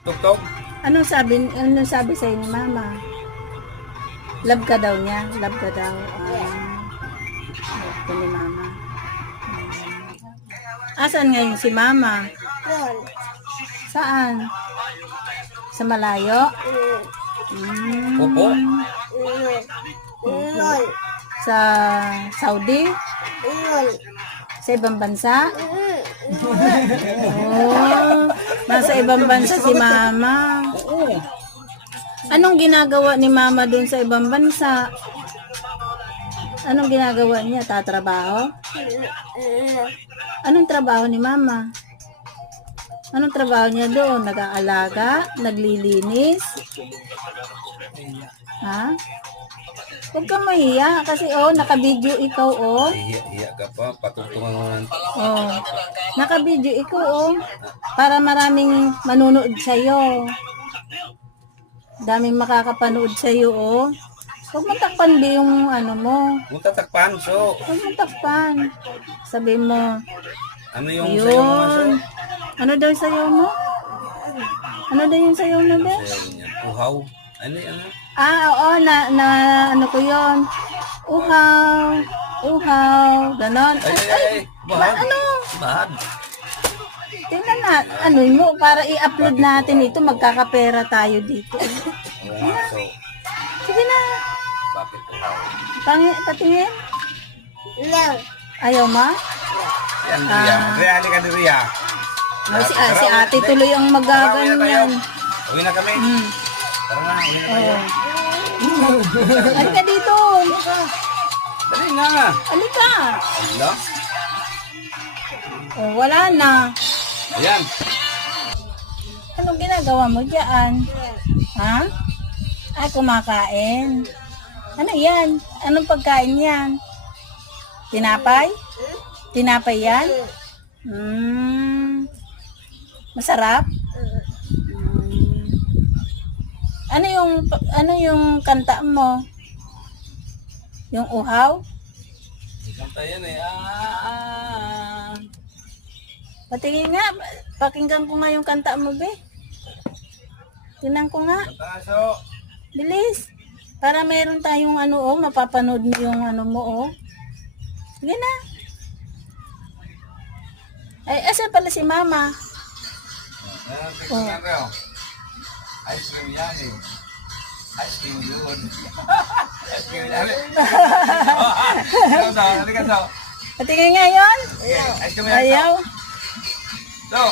Tuktok. Anong sabi sa'yo ni Mama? Love ka daw niya? Love ka daw? Love ko ni Mama. Asan ngayon si Mama? Saan? Sa malayo? Opo. Sa Saudi? Sa ibang bansa? Oh, nasa ibang bansa si Mama. Oo. Anong ginagawa ni Mama doon sa ibang bansa? Anong ginagawa niya? Tatrabaho? Anong trabaho ni Mama? Anong trabaho niya doon? Nag-aalaga? Naglilinis? Ha? Huwag kang mahiya kasi naka-video ikaw Hiya ka pa. Patutungan mo ng... Naka-video ikaw para maraming manunood sa'yo. Daming makakapanood sa'yo Huwag mo takpan di yung ano mo. Huwag tatakpan, so. Huwag mo takpan. Sabi mo, Ano yung sayo mo, so? Ano daw yung sayaw mo? Ano daw yung sayaw mo, be? Sayo niya. Uhaw. Ano? Oo, ano ko yun. Uhaw, ganon. Ay. Bahad. Ano? Bahad. Tingnan na, ano mo, para i-upload natin ito, magkakapera tayo dito. Oo nga, so. Sige na, Bakit uhaw? patingin. Ayaw ma? Yan, Ria. Ria, halika ni Ria. Si ate tuloy ang magaganyan. Uwi na kami. Tara na, uwi na tayo. Halika dito. Dali na. Halika. Allah. Wala na. Ayan. Anong ginagawa mo dyan? Ha? Ay, kumakain. Ano yan? Anong pagkain yan? Tinapay? Tinapay yan? Masarap? Ano yung kanta mo? Yung uhaw? Kanta yan Patingin nga, pakinggan ko nga yung kanta mo, be. Tingnan ko nga. Kanta, so. Bilis. Para meron tayong mapapanood mo yung ano mo, Sige na. Ay, asa pala si Mama? Ice cream yan Ice cream yun. Ice cream yan Halika, so. Patingin nga yun? Ice cream yan, so. Ayaw. So.